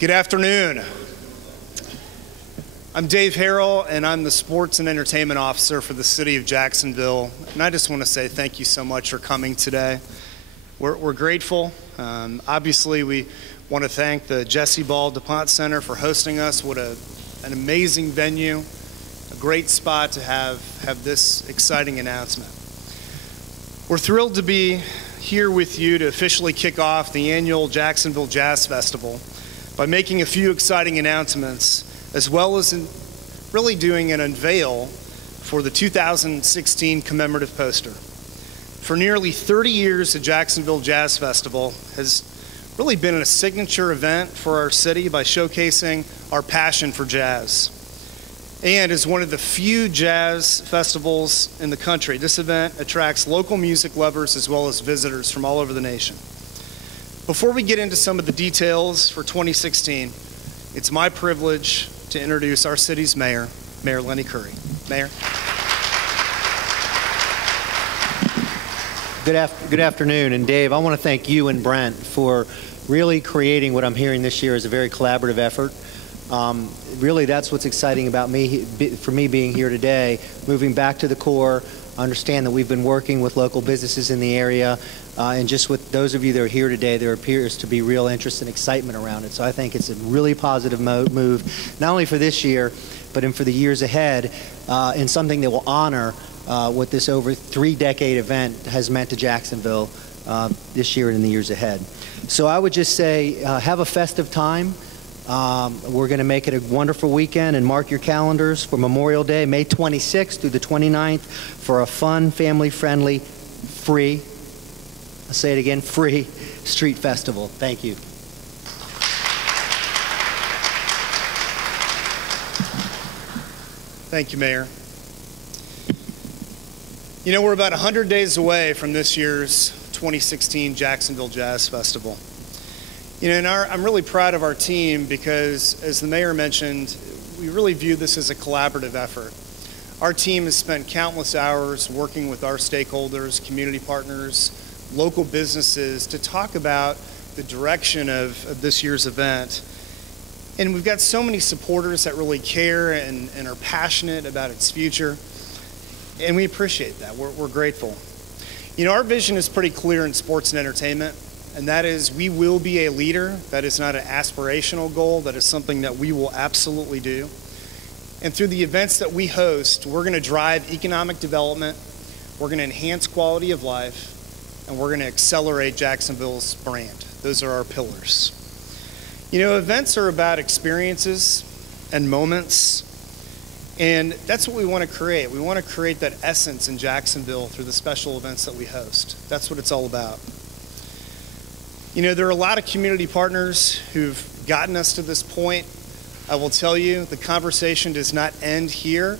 Good afternoon. I'm Dave Harrell, and I'm the Sports and Entertainment Officer for the City of Jacksonville. And I just want to say thank you so much for coming today. We're grateful. Obviously, we want to thank the Jesse Ball DuPont Center for hosting us. What an amazing venue, a great spot to have this exciting announcement. We're thrilled to be here with you to officially kick off the annual Jacksonville Jazz Festival by making a few exciting announcements, as well as really doing an unveil for the 2016 commemorative poster. For nearly 30 years, the Jacksonville Jazz Festival has really been a signature event for our city by showcasing our passion for jazz. And as one of the few jazz festivals in the country, this event attracts local music lovers as well as visitors from all over the nation. Before we get into some of the details for 2016, it's my privilege to introduce our city's mayor, Mayor Lenny Curry. Mayor. Good afternoon, and Dave, I want to thank you and Brent for really creating what I'm hearing this year as a very collaborative effort. Really, that's what's exciting about for me being here today, moving back to the core. I understand that we've been working with local businesses in the area, and just with those of you that are here today, there appears to be real interest and excitement around it. So I think it's a really positive move, not only for this year, but for the years ahead, and something that will honor what this over 3-decade event has meant to Jacksonville this year and in the years ahead. So I would just say, have a festive time. We're going to make it a wonderful weekend, and mark your calendars for Memorial Day, May 26th through the 29th, for a fun, family-friendly, free, I'll say it again, free street festival. Thank you. Thank you, Mayor. You know, we're about 100 days away from this year's 2016 Jacksonville Jazz Festival. You know, and I'm really proud of our team because, as the mayor mentioned, we really view this as a collaborative effort. Our team has spent countless hours working with our stakeholders, community partners, local businesses to talk about the direction of this year's event. And we've got so many supporters that really care and are passionate about its future. And we appreciate that. We're grateful. You know, our vision is pretty clear in sports and entertainment. And that is, we will be a leader. That is not an aspirational goal. That is something that we will absolutely do. And through the events that we host, we're going to drive economic development, we're going to enhance quality of life, and we're going to accelerate Jacksonville's brand. Those are our pillars. You know, events are about experiences and moments, and that's what we want to create. We want to create that essence in Jacksonville through the special events that we host. That's what it's all about. You know, there are a lot of community partners who've gotten us to this point. I will tell you, the conversation does not end here.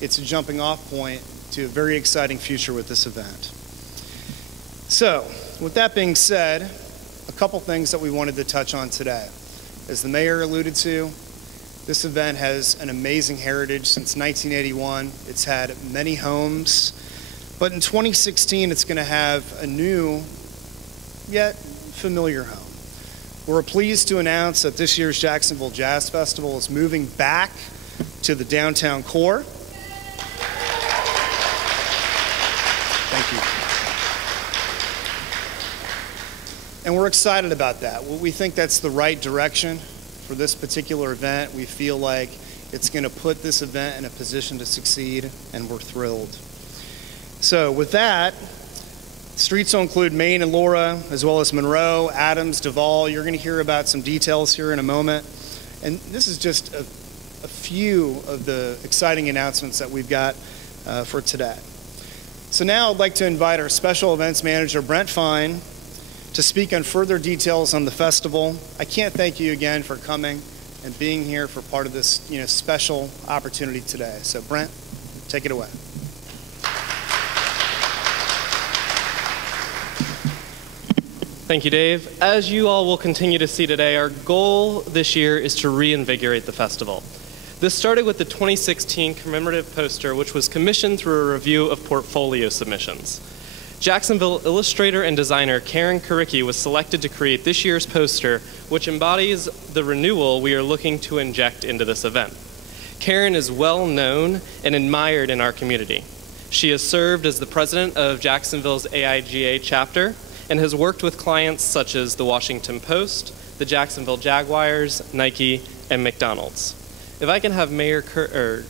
It's a jumping off point to a very exciting future with this event. So, with that being said, a couple things that we wanted to touch on today. As the mayor alluded to, this event has an amazing heritage since 1981. It's had many homes, but in 2016, it's going to have a new, yet familiar home. We're pleased to announce that this year's Jacksonville Jazz Festival is moving back to the downtown core. Thank you. And we're excited about that. We think that's the right direction for this particular event. We feel like it's going to put this event in a position to succeed, and we're thrilled. So with that, streets will include Main and Laura, as well as Monroe, Adams, Duval. You're going to hear about some details here in a moment. And this is just a few of the exciting announcements that we've got for today. So now I'd like to invite our special events manager, Brent Fine, to speak on further details on the festival. I can't thank you again for coming and being here for part of this special opportunity today. So Brent, take it away. Thank you, Dave. As you all will continue to see today, our goal this year is to reinvigorate the festival. This started with the 2016 commemorative poster, which was commissioned through a review of portfolio submissions. Jacksonville illustrator and designer Karen Kuricki was selected to create this year's poster, which embodies the renewal we are looking to inject into this event. Karen is well known and admired in our community. She has served as the president of Jacksonville's AIGA chapter and has worked with clients such as the Washington Post, the Jacksonville Jaguars, Nike, and McDonald's. If I can have Mayor Curry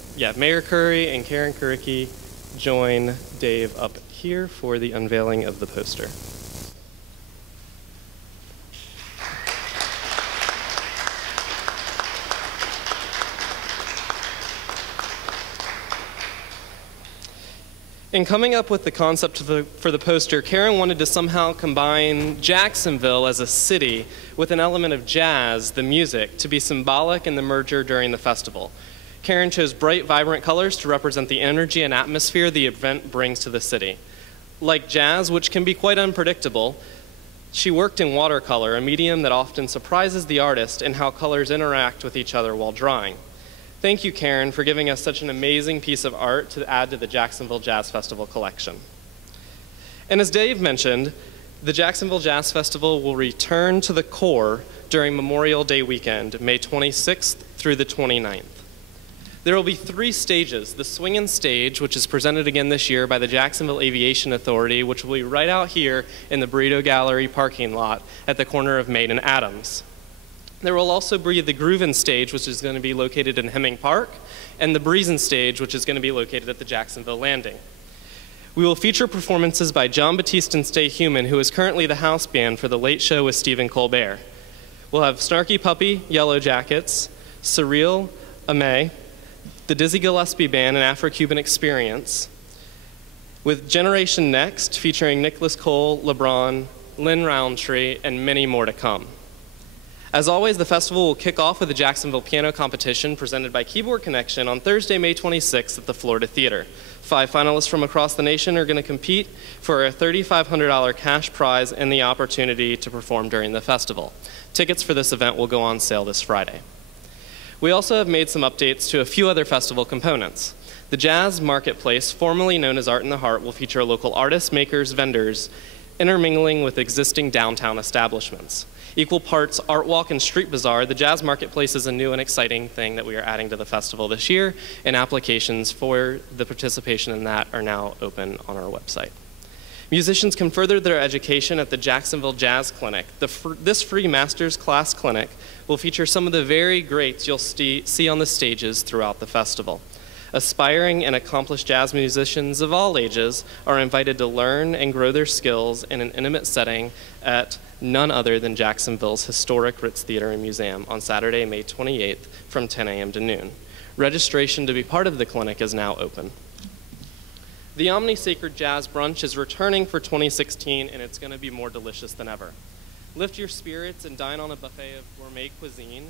and Karen Kuricki join Dave up here for the unveiling of the poster. In coming up with the concept for the poster, Karen wanted to somehow combine Jacksonville as a city with an element of jazz, the music, to be symbolic in the merger during the festival. Karen chose bright, vibrant colors to represent the energy and atmosphere the event brings to the city. Like jazz, which can be quite unpredictable, she worked in watercolor, a medium that often surprises the artist in how colors interact with each other while drawing. Thank you, Karen, for giving us such an amazing piece of art to add to the Jacksonville Jazz Festival collection. And as Dave mentioned, the Jacksonville Jazz Festival will return to the core during Memorial Day weekend, May 26th through the 29th. There will be 3 stages: the swingin' stage, which is presented again this year by the Jacksonville Aviation Authority, which will be right out here in the Burrito Gallery parking lot at the corner of Main and Adams. There will also be the Groovin' stage, which is going to be located in Hemming Park, and the Breezin' stage, which is going to be located at the Jacksonville Landing. We will feature performances by John Batiste and Stay Human, who is currently the house band for The Late Show with Stephen Colbert. We'll have Snarky Puppy, Yellow Jackets, Surreal, Amé, the Dizzy Gillespie Band, and Afro-Cuban Experience, with Generation Next featuring Nicholas Cole, LeBron, Lynn Roundtree, and many more to come. As always, the festival will kick off with a Jacksonville piano competition presented by Keyboard Connection on Thursday, May 26th at the Florida Theater. 5 finalists from across the nation are going to compete for a $3,500 cash prize and the opportunity to perform during the festival. Tickets for this event will go on sale this Friday. We also have made some updates to a few other festival components. The Jazz Marketplace, formerly known as Art in the Heart, will feature local artists, makers, vendors, intermingling with existing downtown establishments. Equal parts Art Walk and Street Bazaar, the Jazz Marketplace is a new and exciting thing that we are adding to the festival this year, and applications for the participation in that are now open on our website. Musicians can further their education at the Jacksonville Jazz Clinic. This free master's class clinic will feature some of the very greats you'll see on the stages throughout the festival. Aspiring and accomplished jazz musicians of all ages are invited to learn and grow their skills in an intimate setting at none other than Jacksonville's historic Ritz Theater and Museum on Saturday, May 28th from 10 a.m. to noon. Registration to be part of the clinic is now open. The Omni Sacred Jazz Brunch is returning for 2016, and it's going to be more delicious than ever. Lift your spirits and dine on a buffet of gourmet cuisine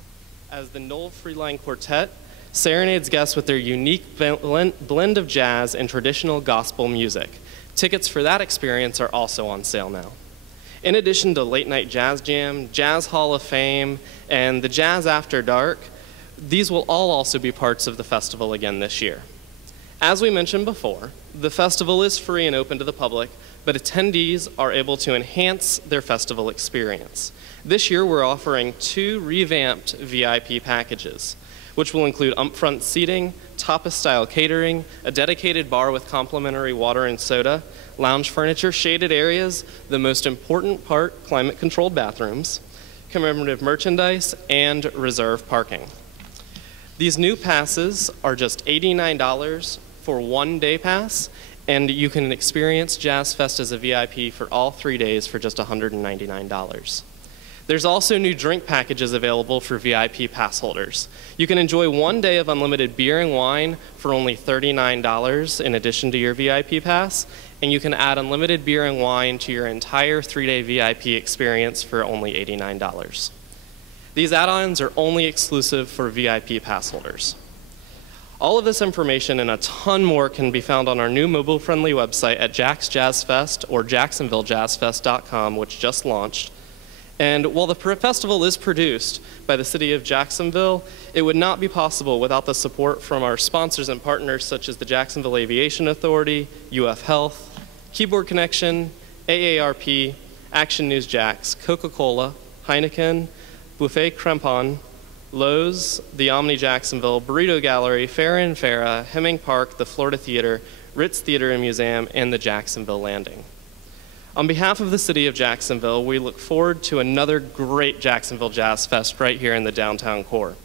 as the Noel Freeline Quartet serenades guests with their unique blend of jazz and traditional gospel music. Tickets for that experience are also on sale now. In addition to Late Night Jazz Jam, Jazz Hall of Fame, and the Jazz After Dark, these will all also be parts of the festival again this year. As we mentioned before, the festival is free and open to the public, but attendees are able to enhance their festival experience. This year, we're offering 2 revamped VIP packages, which will include upfront seating, tapas-style catering, a dedicated bar with complimentary water and soda, lounge furniture, shaded areas, the most important part, climate-controlled bathrooms, commemorative merchandise, and reserve parking. These new passes are just $89 for 1 day pass, and you can experience Jazz Fest as a VIP for all 3 days for just $199. There's also new drink packages available for VIP pass holders. You can enjoy 1 day of unlimited beer and wine for only $39 in addition to your VIP pass, and you can add unlimited beer and wine to your entire 3-day VIP experience for only $89. These add-ons are only exclusive for VIP pass holders. All of this information and a ton more can be found on our new mobile-friendly website at Jack's Jazz Fest or JacksonvilleJazzFest.com, which just launched. And while the festival is produced by the city of Jacksonville, it would not be possible without the support from our sponsors and partners such as the Jacksonville Aviation Authority, UF Health, Keyboard Connection, AARP, Action News Jax, Coca-Cola, Heineken, Buffet Crempon, Lowe's, the Omni Jacksonville, Burrito Gallery, Farrah and Farrah, Hemming Park, the Florida Theater, Ritz Theater and Museum, and the Jacksonville Landing. On behalf of the city of Jacksonville, we look forward to another great Jacksonville Jazz Fest right here in the downtown core.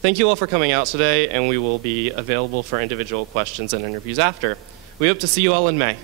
Thank you all for coming out today, and we will be available for individual questions and interviews after. We hope to see you all in May.